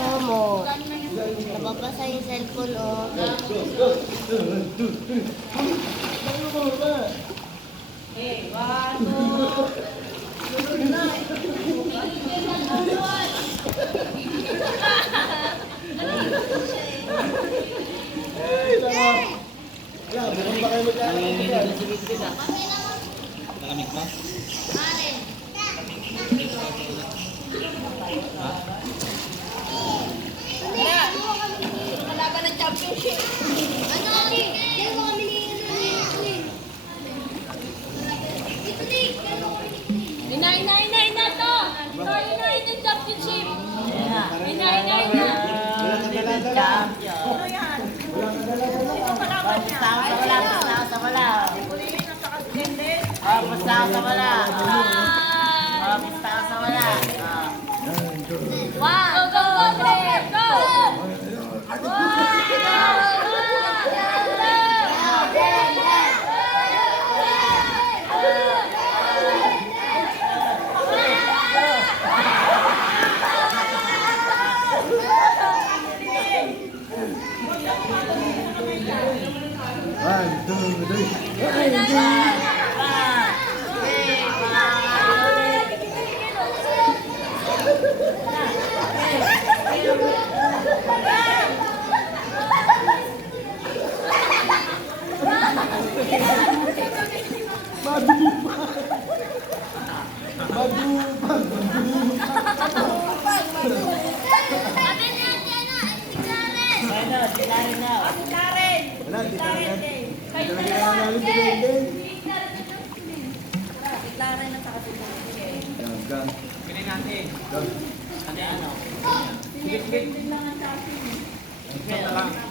Momo, nababasa yung cellphone, oh. Hey, 1, Kalaban ng championship. Ano? Hindi mo kami Inay to! Inay ng championship! Inay na! Ano yan? Sino kalaban niya? Basta wala. Pulilin at saka si Dendes. Basta wala. Basta wala. One, two, three, go! One, two, three. Wala, di na lang. Hindi na lang namin din. Deklara na saka si Dendes. Gang. Pili natin. Ano? Sige, lang ang sabi. Sige na lang.